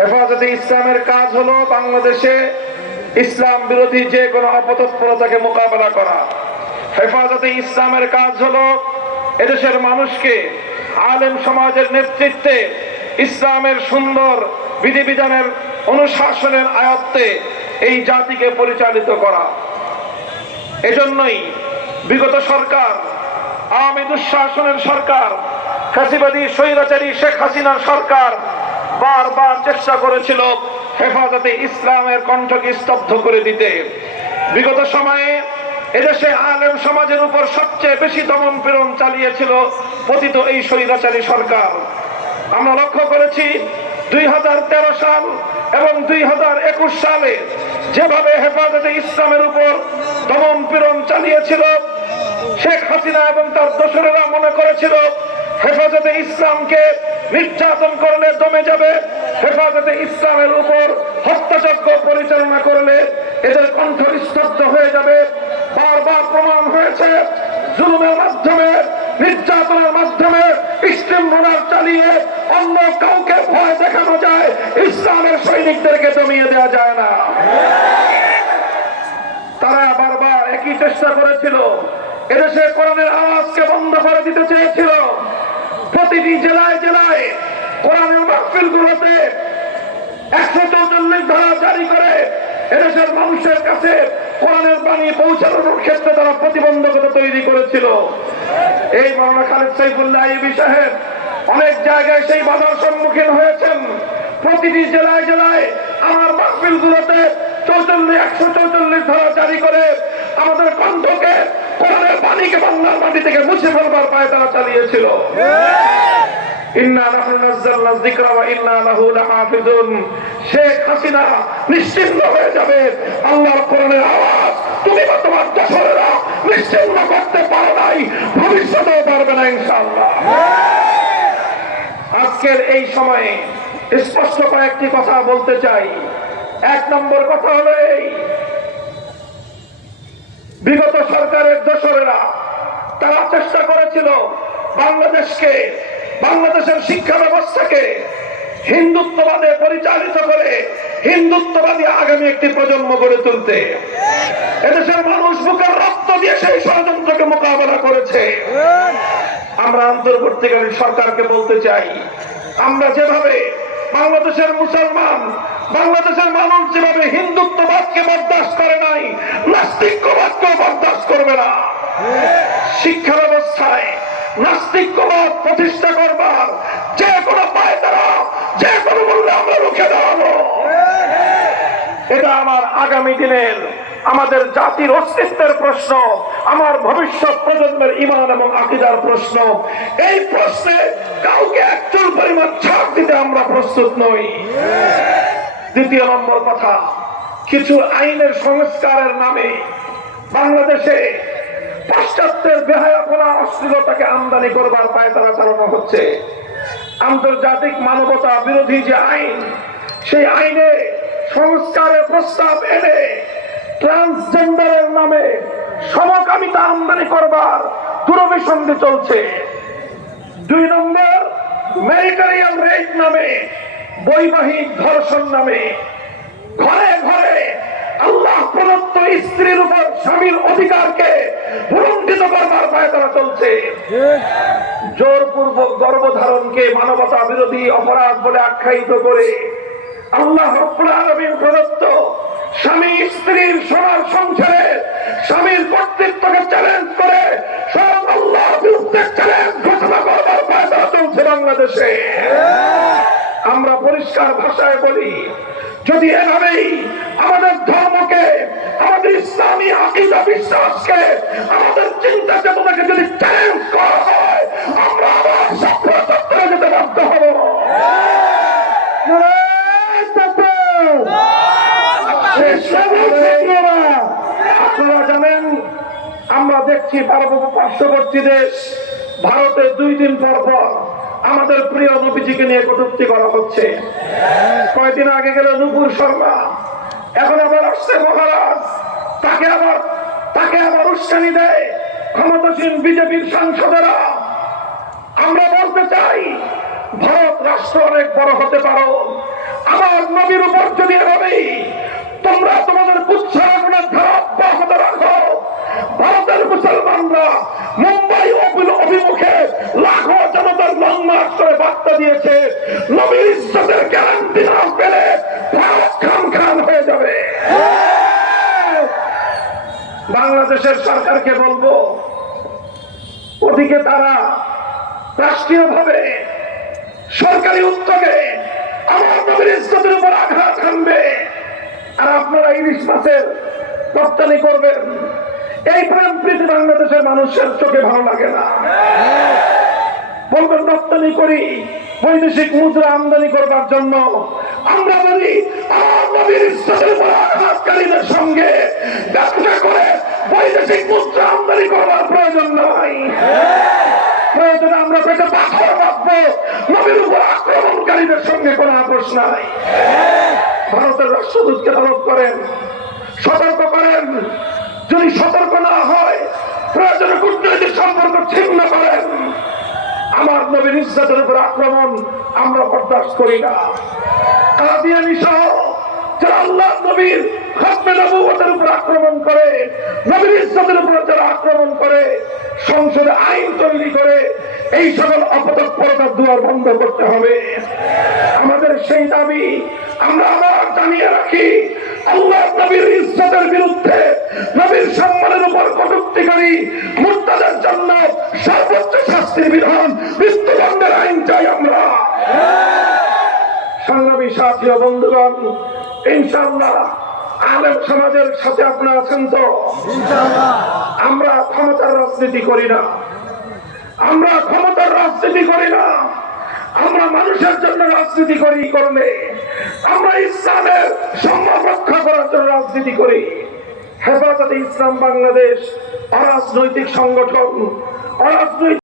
হেফাজতে ইসলামের কাজ হলো বাংলাদেশে ইসলাম বিরোধী যে কোনো অপতৎপরতাকে মোকাবেলা করা। হেফাজতে ইসলামের কাজ হলো এদেশের মানুষকে আলেম সমাজের নেতৃত্বে ইসলামের সুন্দর বিধিবিধানের অনুশাসনের আয়ত্তে এই জাতিকে পরিচালিত করা। এজন্যই বিগত সরকার, আওয়ামী দুঃশাসনের সরকার ফাঁসিবাদী স্বৈরাচারী শেখ হাসিনার সরকার বারবার চেষ্টা করেছিল হেফাজতে ইসলামের কণ্ঠকে স্তব্ধ করে দিতে। বিগত সময়ে এদেশে আলেম সমাজের উপর সবচেয়ে বেশি দমন পীড়ন চালিয়েছিল পতিত এই স্বৈরাচারী সরকার। আমরা লক্ষ্য করেছি, দুই হাজার তেরো সাল এবং দুই হাজার একুশ সালে যেভাবে হেফাজতে ইসলামের উপর দমন পীড়ন চালিয়েছিল, শেখ হাসিনা এবং তার দোসরেরা মনে করেছিল, হেফাজতে ইসলামকে নির্যাতন করলে দমে যাবে। হেফাজতে ইসলামের উপর হত্যাযজ্ঞ পরিচালনা করলে এদের কণ্ঠ স্তব্ধ হয়ে যাবে। বারবার প্রমাণ হয়েছে, জুলুমের মাধ্যমে, নির্যাতনের মাধ্যমে স্টিমরোলার চালিয়ে অন্য কাউকে ভয় দেখানো যায়, ইসলামের সৈনিকদেরকে দমিয়ে দেওয়া যায় না। তারা বারবার একই চেষ্টা করেছিল। এদেশে কোরআনের আওয়াজকে বন্ধ করে দিতে চেয়েছিল। প্রতিটি জেলায় জেলায় কোরআনের মাহফিল গুলোতে একশো চৌচল্লিশ ধারা জারি করে এদেশের মানুষের কাছে কোরআনের বাণী পৌঁছানোর ক্ষেত্রে তারা প্রতিবন্ধকতা তৈরি করেছিল। এই মাওলানা খালেদ সাইফুল্লাহ আইবি সাহেব অনেক জায়গায় সেই বাধার সম্মুখীন হয়েছেন। প্রতিটি জেলায় জেলায় আমার মাহফিল গুলোতে চৌচল্লিশ, একশো চৌচল্লিশ ধারা জারি করে আমাদের কণ্ঠকে কোরআনের বাণীকে বাংলার মাটি থেকে মুছে ফেলবার তারা চালিয়েছিল। ভবিষ্যতেও আজকের এই সময়ে স্পষ্ট কয়েকটি কথা বলতে চাই। এক নম্বর কথা হলো এই বিগত সরকারের দোসরেরা, তারা চেষ্টা করেছিল বাংলাদেশকে, বাংলাদেশের শিক্ষা ব্যবস্থাকে হিন্দুত্ববাদে পরিচালিত করে হিন্দুত্ববাদী আগামী একটি প্রজন্ম গড়ে তুলতে। এদেশের মানুষ বুকের রক্ত দিয়ে সেই ষড়যন্ত্রকে মোকাবেলা করেছে। আমরা অন্তর্বর্তীকালীন সরকারকে বলতে চাই, আমরা যেভাবে বাংলাদেশের মুসলমান বাংলাদেশের মানুষ যেভাবে হিন্দুত্ববাদকে বরদাস্ত করে নাই নাস্তিক্যবাদকেও বরদাস্ত করবে না। শিক্ষা ব্যবস্থায় নাস্তিক্যবাদ প্রতিষ্ঠা করবার যে কোনো পায় তারা, যে কোনো মূল্যে আমরা রুখে দাঁড়াবো। এটা আমার আগামী দিনের আমাদের জাতির অস্তিত্বের প্রশ্ন, আমার ভবিষ্যৎ প্রজন্মের ইমান এবং আকিদার প্রশ্ন। এই প্রশ্নে কাউকে একচুল পরিমাণ ছাড় দিতে আমরা প্রস্তুত নই। দ্বিতীয় নম্বর কথা, কিছু আইনের সংস্কারের নামে বাংলাদেশে পাশ্চাত্যের বেহায়াপনা, অশ্লীলতাকে আমদানি করবার পায় তারা চালানো হচ্ছে। আন্তর্জাতিক মানবতা বিরোধী যে আইন, সেই আইনে সংস্কারের প্রস্তাব এনে ট্রান্সজেন্ডারের নামে সমকামিতা আমদানি করবার দুরভিসন্ধি চলছে। দুই নম্বর ম্যারিটারিয়াল রেট নামে বৈবাহিক ধর্ষণ নামে ঘরে ঘরে আল্লাহ প্রদত্ত স্ত্রীর উপর স্বামীর অধিকারকে লুণ্ঠিত করবার পায় তারা চলছে। জোরপূর্বক গর্ভধারণকে মানবতা বিরোধী অপরাধ বলে আখ্যায়িত করে আল্লাহ আলামিন প্রদত্ত স্বামী স্ত্রীর সোনার সংসারে স্বামীর কর্তৃত্বকে চ্যালেঞ্জ করে স্বয়ং আল্লাহ বিরুদ্ধে চ্যালেঞ্জ ঘোষণা করবার পায় তারা চলছে বাংলাদেশে। আমরা পরিষ্কার ভাষায় বলি, যদি এভাবেই আমাদের ধর্মকে, আমাদের ইসলামী আকিদা বিশ্বাসকে, আমাদের চিন্তা চেতনাকে যদি চ্যালেঞ্জ করা হয়, আমরা জানেন, আমরা দেখছি পার্ব- পার্শ্ববর্তী দেশ, ভারতে দুই দিন পর পর আমাদের প্রিয় নবীজিকে নিয়ে কটূক্তি করা হচ্ছে। কয়দিন আগে গেল নুপুর শর্মা। এখন আবার আসছে মহারাজ। তাকে আবার তাকে আবার উস্কানি দেয় ক্ষমতাসীন বিজেপির সাংসদেরা। আমরা বলতে চাই, ভারত রাষ্ট্র অনেক বড় হতে পারো। আমার বলি তোমরা তোমাদের উচ্চারণের ধারা অব্যাহত রাখো, ভারতের মুসলমানরা মুম্বাই অভিমুখে জনতার করে বার্তা দিয়েছে, নবীর ইজ্জতের গ্যারান্টি না পেলে ভারত খান খান হয়ে যাবে। বাংলাদেশের সরকারকে বলব, ওদিকে তারা রাষ্ট্রীয়ভাবে, সরকারি উদ্যোগে আমার নবীর ইজ্জতের উপর আঘাত হানবে। আর আপনারা ইলিশ মাছের রপ্তানি করবেন। এই প্রেম প্রীতি বাংলাদেশের মানুষের চোখে ভালো লাগে না। বলবেন, রপ্তানি করি। বৈদেশিক মুদ্রা আমদানি করবার জন্য আমরা বলি আঘাতকারীদের সঙ্গে ব্যবসা করে বৈদেশিক মুদ্রা আমদানি করবার প্রয়োজন নাই। ভারতের রাষ্ট্রদূতকে তলব করেন, সতর্ক করেন। যদি সতর্ক না হয়, প্রয়োজনে কূটনৈতিক সম্পর্ক ছিন্ন করেন। আমার নবীর ইজ্জতের উপর আক্রমণ আমরা বরদাস্ত করি না। কাদিয়ানি সহ যারা আক্রমণ করে আক্রমণ করে, সংসদে আইন তৈরি করে, এই দুয়ার করতে হবে। আমাদের সেই দাবি আমরা আবার জানিয়ে রাখি আল্লাহ নবীর ইজ্জতের বিরুদ্ধে নবীর সম্মানের উপর কটুক্তিকারী মুক্তাদের জন্য সর্বোচ্চ শাস্তির বিধান মৃত্যুদণ্ডের আইন চাই আমরা। সংগ্রামী সাথী ও বন্ধুগণ ইনশাআল্লাহ আলেম সমাজের সাথে আপনারা আছেন তো? আমরা ক্ষমতার রাজনীতি করি না। আমরা ক্ষমতার রাজনীতি করি না। আমরা মানুষের জন্য রাজনীতি করি করলে আমরা ইসলামের সম্মান রক্ষা করার জন্য রাজনীতি করি। হেফাজতে ইসলাম বাংলাদেশ, অরাজনৈতিক সংগঠন, অরাজনৈতিক